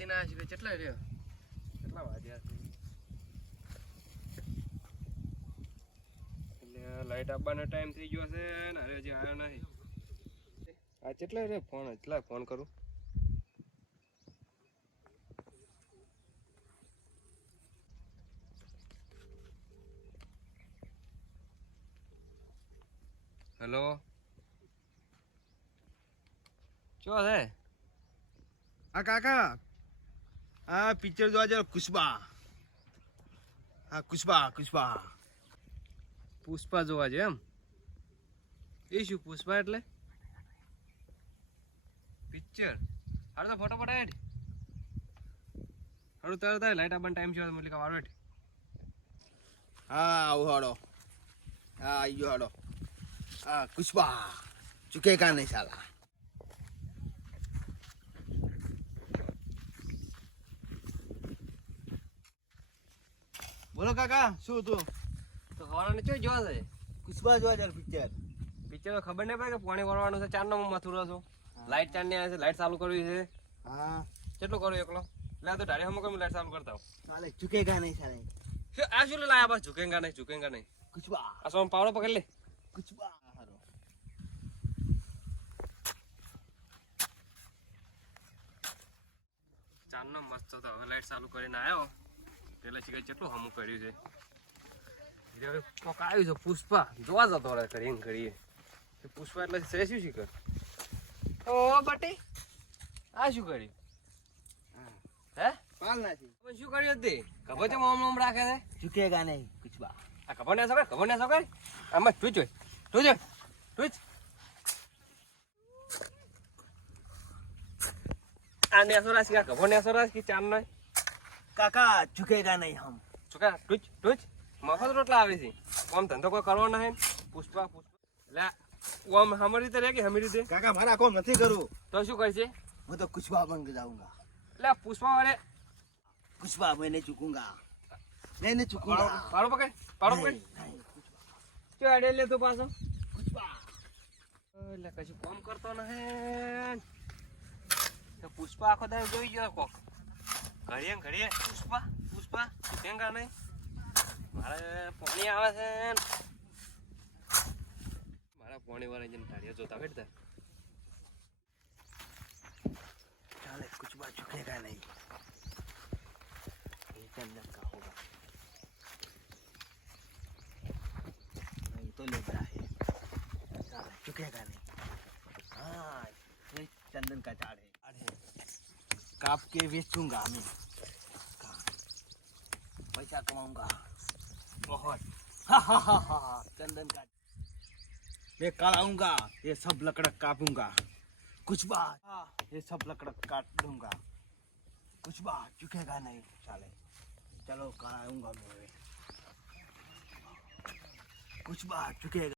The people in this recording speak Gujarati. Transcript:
આવ્યા છે. કેટલા રહ્યો? કેટલા વાગ્યા છે? એટલે લાઈટ આપવાનો ટાઈમ થઈ ગયો છે ને હવે હજી આવ્યો નહીં આ કેટલા રહ્યો ફોન કેટલા ફોન કરું? હેલો ચો છે? આ કાકા આ પિક્ચર જોવા જાય કુશબા હા કુશબા કુશબા પુષ્પા જોવા છે એમ. એ શું, પુષ્પા એટલે? પિક્ચર હારું તો ફોટો પડાય હારું તારે તારે લાઈટ આપવાનો ટાઈમ છે મુલી કા વાળવેટ હા, આવું હાડો હા આયો હાડો હા કુશબા ચૂકેગા નહીં, સાલા. બોલો કાકા શું તું તો હવાને ચો જોવા છે કુસબા જોવા જાવ પિક્ચર. પિક્ચર તો ખબર નહીં પડે કે પાણી વળવાનું છે ચાર નો મથુરો છું. લાઈટ ચારની આવે છે લાઈટ ચાલુ કરવી છે. હા. કેટલું કરું એકલો? લે તો ડાયરેક્ટ હમકો લાઈટ ચાલુ કરતા હું સાલે ચૂકેગા નહીં શું આ શું લાયા બસ ઝુકેંગા નહીં ઝુકેંગા નહીં. કુસબા આ સોમ પાવડો પકડ લે? કુસબા ચારનો મસ્ત હતો હવે લાઈટ ચાલુ કરીને આવ્યો પેલા શીખે કેટલું હમું કર્યું છે? હવે કોક આવ્યું છે પુષ્પા. જોવા જતો રહે એમ કરીએ પુષ્પા એટલે છે શું શીખર? ઓ બટી. આ શું કર્યું? હે. પાલ નાખી હવે શું કર્યું તે ખબર છે મોમ મોમ રાખે છે? ચૂકેગા નહીં કુશબા આ ખબર ના સકર ખબર ના સકર આમાં તું જોઈ તું જોઈ તું આ નેસોરાસ કે ખબર નેસોરાસ કે ચાર નહીં કાકા ઝુકેગા નહીં હમ. છોકરા ટૂચ ટૂચ. મફત રોટલા આવે છે. કોમ ધંધો કોઈ કરવો નહીં. પુષ્પા પુષ્પા એટલે ઓમ હમરી રીતે રહે કે હમી રીતે? કાકા મારા કોમ નથી કરવું તો શું કરશે? હું તો કુછવા બંગ જાઉંગા. એટલે પુષ્પા વાળે કુછવા મેં નહીં ચૂકુંગા. નહીં નહીં ચૂકુંગા. પાડો પકડ પાડો પકડ. ચો અડે લે તો પાછો. કુછવા એટલે કશું કોમ કરતો નહીં. પુષ્પા આખો દાડો જોઈ ગયો કોક. ઘડીએ ને ઘડીએ પુષ્પા પુષ્પા કેંગા નહીં મારે પાણી આવે છે ને. મારા પાણી વાળા જઈને ઢાળિયા જોતા બેઠતા साले कुशबा चुकेगा नहीं ये चंदन का होगा नहीं तो लेता है साले चुकेगा नहीं हाँ ये चंदन का झाड़ है झाड़ है काप के बेचूँगा मैं। पैसा कमाऊँगा। बहुत। चंदन का मैं कल आऊँगा, ये सब लकड़क कापूँगा। कुछ बात। ये सब लकड़क काट दूँगा कुछ बात। चुकेगा नहीं, साले। चलो, कल आऊँगा मैं। कुछ बात। चुकेगा